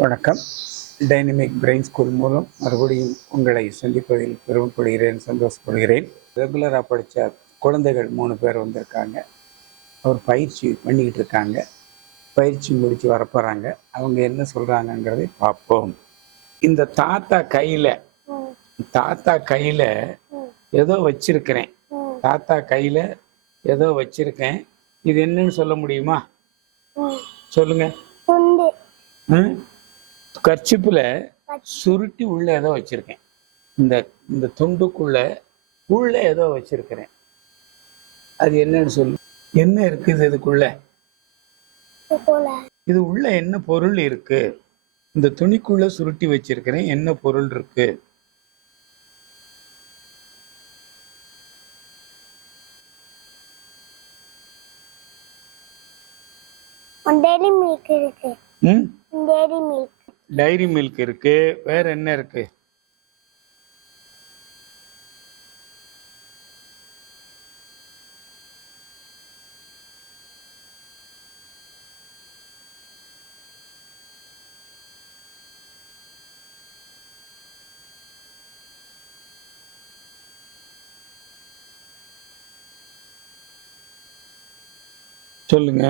வணக்கம். Dynamic brain school மூலம் மறுபடியும் உங்களை சந்திப்பதில் பெருமைப்படுகிறேன், சந்தோஷப்படுகிறேன். ரெகுலராக படித்த குழந்தைகள் 3 பேர் வந்திருக்காங்க. அவர் பயிற்சி பண்ணிக்கிட்டு இருக்காங்க. பயிற்சி முடித்து வரப்போகிறாங்க. அவங்க என்ன சொல்கிறாங்கங்கிறதை பார்ப்போம். இந்த தாத்தா கையில் ஏதோ வச்சிருக்கிறேன். தாத்தா கையில் ஏதோ வச்சிருக்கேன். இது என்னன்னு சொல்ல முடியுமா? சொல்லுங்க. கர்ச்சிப்புல சுருட்டி உள்ள ஏதோ வச்சிருக்கேன். இந்த துண்டுக்குள்ள ஏதோ வச்சிருக்கிறேன். அது என்னன்னு சொல்லு. என்ன இருக்குது இதுக்குள்ள? இது உள்ள என்ன பொருள் இருக்கு? இந்த துணிக்குள்ள சுருட்டி வச்சிருக்கிறேன். என்ன பொருள் இருக்கு? டைரி மில்க் இருக்கு. வேற என்ன இருக்கு? சொல்லுங்க.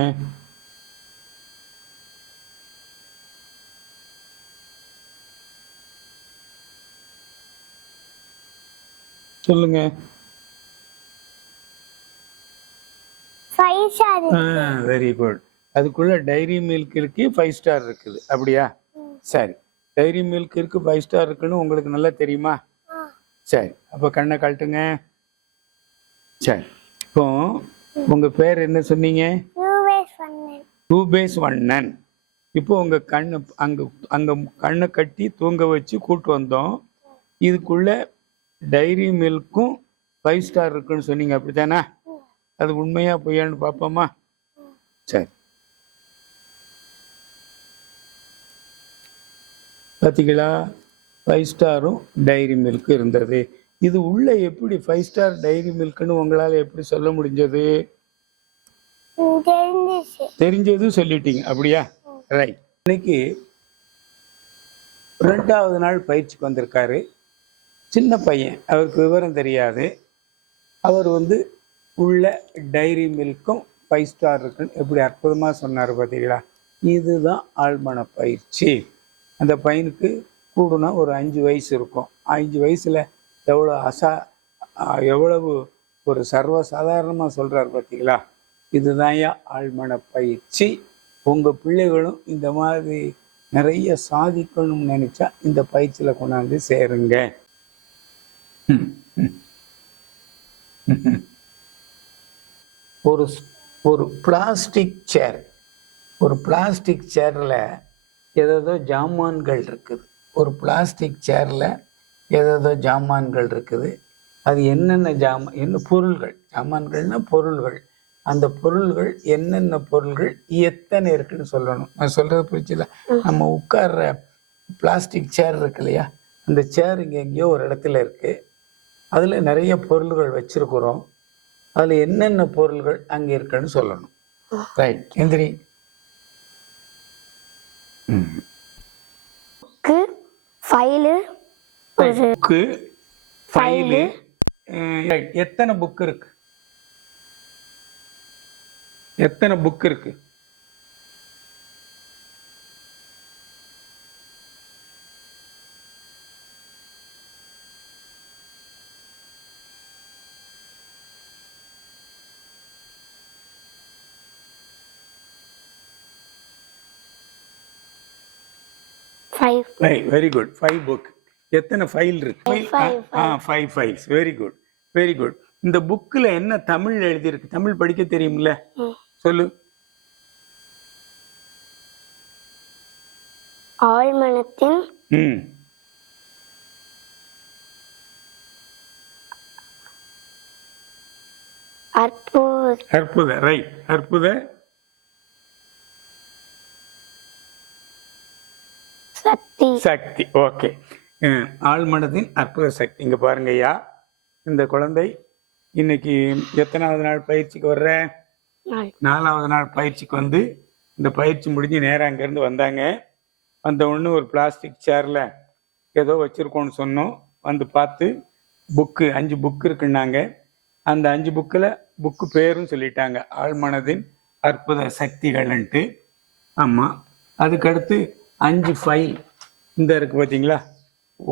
சொல்லுங்க. Very good. அதுக்குள்ள டைரி மில்க் இருக்கு, 5 ஸ்டார் இருக்குது. அப்படியா? சரி. டைரி மில்க் இருக்கு, 5 ஸ்டார் இருக்குன்னு உங்களுக்கு நல்லா தெரியுமா? சரி, அப்ப கண்ணை கழட்டுங்க. சரி, இப்போ உங்க பேர் என்ன சொன்னீங்க? ரூபேஷ் வண்ணன். இப்போ உங்க கண்ணு அங்க கண்ணை கட்டி தூங்க வச்சு கூட்டு வந்தோம். இதுக்குள்ள டைரி மில்க்கும் 5 ஸ்டார் இருக்குன்னு சொன்னீங்க, அப்படித்தானே? அது உண்மையா பொய்யான்னு பார்ப்போமா? சரி, பார்த்தீங்களா? 5 ஸ்டாரும் டைரி மில்க் இருந்தது. இது உள்ள எப்படி 5 ஸ்டார் டைரி மில்க்னு உங்களால எப்படி சொல்ல முடிஞ்சது? தெரிஞ்சதும் சொல்லிட்டீங்க, அப்படியா? ரைட். இன்னைக்கு 2வது நாள் பயிற்சிக்கு வந்திருக்காரு. சின்ன பையன், அவருக்கு விவரம் தெரியாது. அவர் உள்ள டைரி மில்க்கும் 5 ஸ்டார் இருக்குன்னு எப்படி அற்புதமாக சொன்னார் பார்த்தீங்களா? இதுதான் ஆழ்மன பயிற்சி. அந்த பையனுக்கு கூடுனா ஒரு 5 வயசு இருக்கும். 5 வயசில் எவ்வளவு ஒரு சர்வசாதாரணமாக சொல்கிறார் பார்த்தீங்களா? இதுதான் ஆழ்மன பயிற்சி. உங்கள் பிள்ளைகளும் இந்த மாதிரி நிறைய சாதிக்கணும்னு நினச்சா இந்த பயிற்சியில் கொண்டாந்து சேருங்க. ஒரு பிளாஸ்டிக் சேர், ஒரு பிளாஸ்டிக் சேரில் ஏதோ ஜாமான்கள் இருக்குது. ஒரு பிளாஸ்டிக் சேரில் ஏதோ ஜாமான்கள் இருக்குது. அது என்ன பொருள்கள்? ஜாமான்கள்னா பொருள்கள். அந்த பொருள்கள் என்னென்ன பொருள்கள், எத்தனை இருக்குன்னு சொல்லணும். நான் சொல்றது புரிச்சுல? நம்ம உட்கார்ற பிளாஸ்டிக் சேர் இருக்கு இல்லையா? அந்த சேர் இங்கே எங்கேயோ ஒரு இடத்துல இருக்கு. அதில் நிறைய பொருள்கள் வச்சிருக்கிறோம். அதில் என்னென்ன பொருள்கள் அங்கே இருக்குன்னு சொல்லணும். ரைட், எந்திரி. எத்தனை புக் இருக்கு? எத்தனை புக் இருக்கு? Very good. 5 புக். எத்தனை ஃபைல் இருக்கு? 5 files. Very good, very good. இந்த புக்ல என்ன தமிழ் எழுதியிருக்கு? தமிழ் படிக்க தெரியும்ல? சொல்லு. ஆழ்மனத்தின் அற்புத. ரைட், அற்புத சக்தி. ஓகே. ஆழ்மனதின் அற்புத சக்தி. இங்க பாருங்க ஐயா, இந்த குழந்தை இன்னைக்கு எத்தனாவது நாள் பயிற்சிக்கு வர்ற? 4வது நாள் பயிற்சிக்கு இந்த பயிற்சி முடிஞ்சு நேரம் அங்கிருந்து வந்தாங்க. வந்த ஒன்று ஒரு பிளாஸ்டிக் சேரில் ஏதோ வச்சுருக்கோன்னு சொன்னோம். வந்து பார்த்து புக்கு 5 புக்கு இருக்குன்னாங்க. அந்த 5 புக்கில் புக்கு பேரும் சொல்லிட்டாங்க, ஆழ்மனதின் அற்புத சக்திகள்ன்ட்டு. ஆமாம், அதுக்கடுத்து 5 ஃபைல் இந்த இருக்குது பார்த்தீங்களா,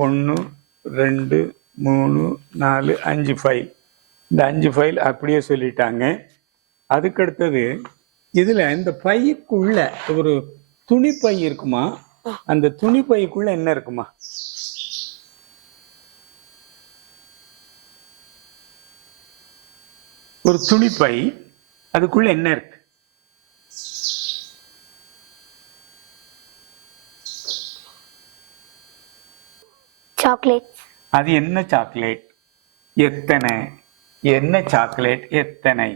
1 2 3 4 5 ஃபைல். இந்த 5 ஃபைல் அப்படியே சொல்லிட்டாங்க. அதுக்கடுத்தது இதில் இந்த பைக்குள்ள ஒரு துணிப்பை இருக்குமா, அந்த துணிப்பைக்குள்ள என்ன இருக்குமா? ஒரு துணிப்பை, அதுக்குள்ள என்ன இருக்கு? சாக்லேட். அது என்ன சாக்லேட்? எத்தனை? என்ன சாக்லேட் எத்தனை?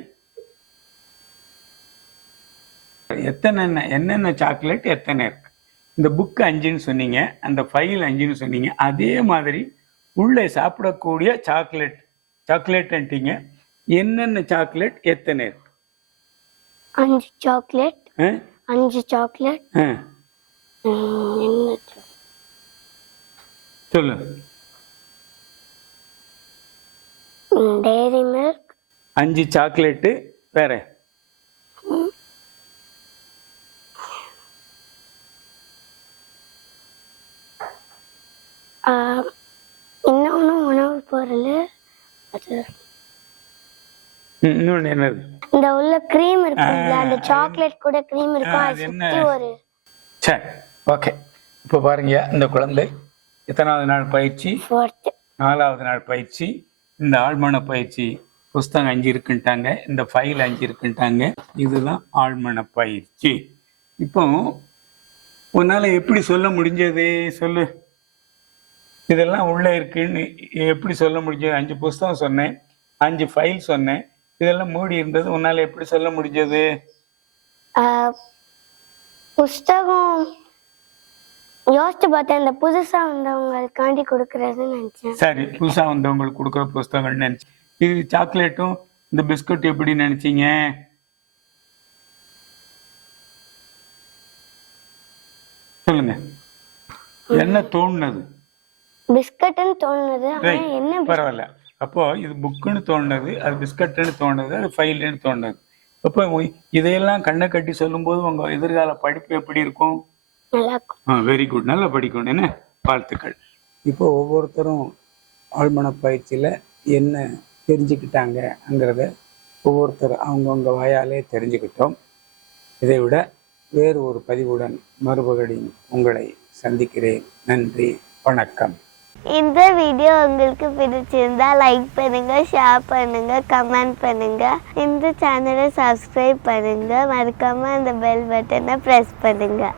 எத்தனை என்னென்ன சாக்லேட் எத்தனை இருக்கு? இந்த புக்கு 5ன்னு சொன்னீங்க, அந்த ஃபைல் 5ன்னு சொன்னீங்க. அதே மாதிரி உள்ளே சாப்பிடக்கூடிய சாக்லேட்ன்ட்டீங்க. என்னென்ன சாக்லேட் எத்தனை இருக்கு? 5 சாக்லேட். 5 சாக்லேட். என்ன சொல்லு. டேரி மில்க். 5 சாக்லேட்டு. வேற? இன்னொன்று உணவு பொருள். இன்னொன்று என்னது? இந்த உள்ள கிரீம் இருக்குல்ல, அந்த சாக்லேட் கூட கிரீம் இருக்கும், அது சுத்தி ஒரு. சரி, ஓகே. இப்போ பாருங்க, இந்த குழந்தை எத்தனாவது நாள் பயிற்சி? 4வது நாள் பயிற்சி. இந்த ஆழ்மன பயிற்சி புஸ்தகம் 5 இருக்குன்ட்டாங்க, இந்த ஃபைல் 5 இருக்குன்ட்டாங்க. இதுதான் ஆழ்மன பயிற்சி. இப்போ உன்னால எப்படி சொல்ல முடிஞ்சது? சொல்லு. இதெல்லாம் உள்ள இருக்குன்னு எப்படி சொல்ல முடிஞ்சது? 5 புஸ்தகம் சொன்னேன், 5 ஃபைல் சொன்னேன், இதெல்லாம் மூடி இருந்தது, உன்னால எப்படி சொல்ல முடிஞ்சது? புஸ்தகம் யோசிச்சு பார்த்தேன், இந்த புதுசா வந்தவங்களுக்காண்டி கொடுக்கறதுன்னு நினைச்சேன். சரி, புதுசா வந்தவங்களுக்கு கொடுக்குற புஸ்தகங்கள் நினைச்சு. இது சாக்லேட்டும் இந்த பிஸ்கட் எப்படி நினைச்சீங்க? சொல்லுங்க, என்ன தோணுனது? பிஸ்கட்னு தோணுனது. என்ன பரவாயில்ல. அப்போ இது புக்குன்னு தோணுனது, அது பிஸ்கட்னு தோணுது, அது ஃபைல்னு தோணுது. அப்போ இதையெல்லாம் கண்ணை கட்டி சொல்லும்போது உங்க எதிர்கால படிப்பு எப்படி இருக்கும்? வெரி குட், நல்லா படிக்கணும். என்ன, வாழ்த்துக்கள். இப்போ ஒவ்வொருத்தரும் ஆழ்மன பயிற்சியில் என்ன தெரிஞ்சுக்கிட்டாங்கங்கிறத ஒவ்வொருத்தர் அவங்கவுங்க வாயாலே தெரிஞ்சுக்கிட்டோம். இதை விட வேறு ஒரு பதிவுடன் மறுபடியும் உங்களை சந்திக்கிறேன். நன்றி, வணக்கம். இந்த வீடியோ உங்களுக்கு பிடிச்சிருந்தா லைக் பண்ணுங்க, ஷேர் பண்ணுங்க, கமெண்ட் பண்ணுங்க. இந்த சேனலை சப்ஸ்கிரைப் பண்ணுங்க, மறக்காம அந்த பெல் பட்டனை பிரஸ் பண்ணுங்க.